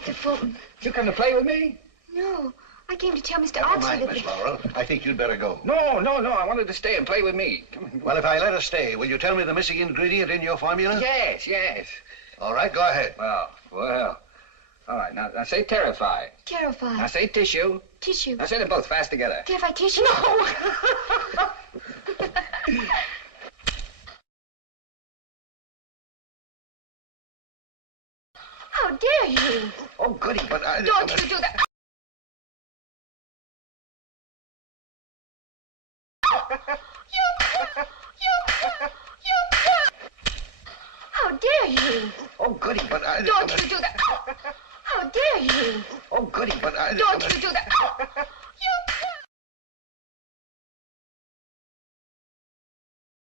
Dr. Fulton. You come to play with me? No, I came to tell Mr. Never Archie mind, that Miss Laurel. I think you'd better go. No. I wanted to stay and play with me. Come on. Well, if I let her stay, will you tell me the missing ingredient in your formula? Yes. All right, go ahead. Well. All right, now say terrify. Terrify. Now say tissue. Tissue. Now say them both fast together. Terrify tissue? No! How dare you? Oh, goody, but I... Don't you do that. How dare you? Oh, goody, but I... Don't you do that. How dare you? Oh, goody, but I... Don't you do that.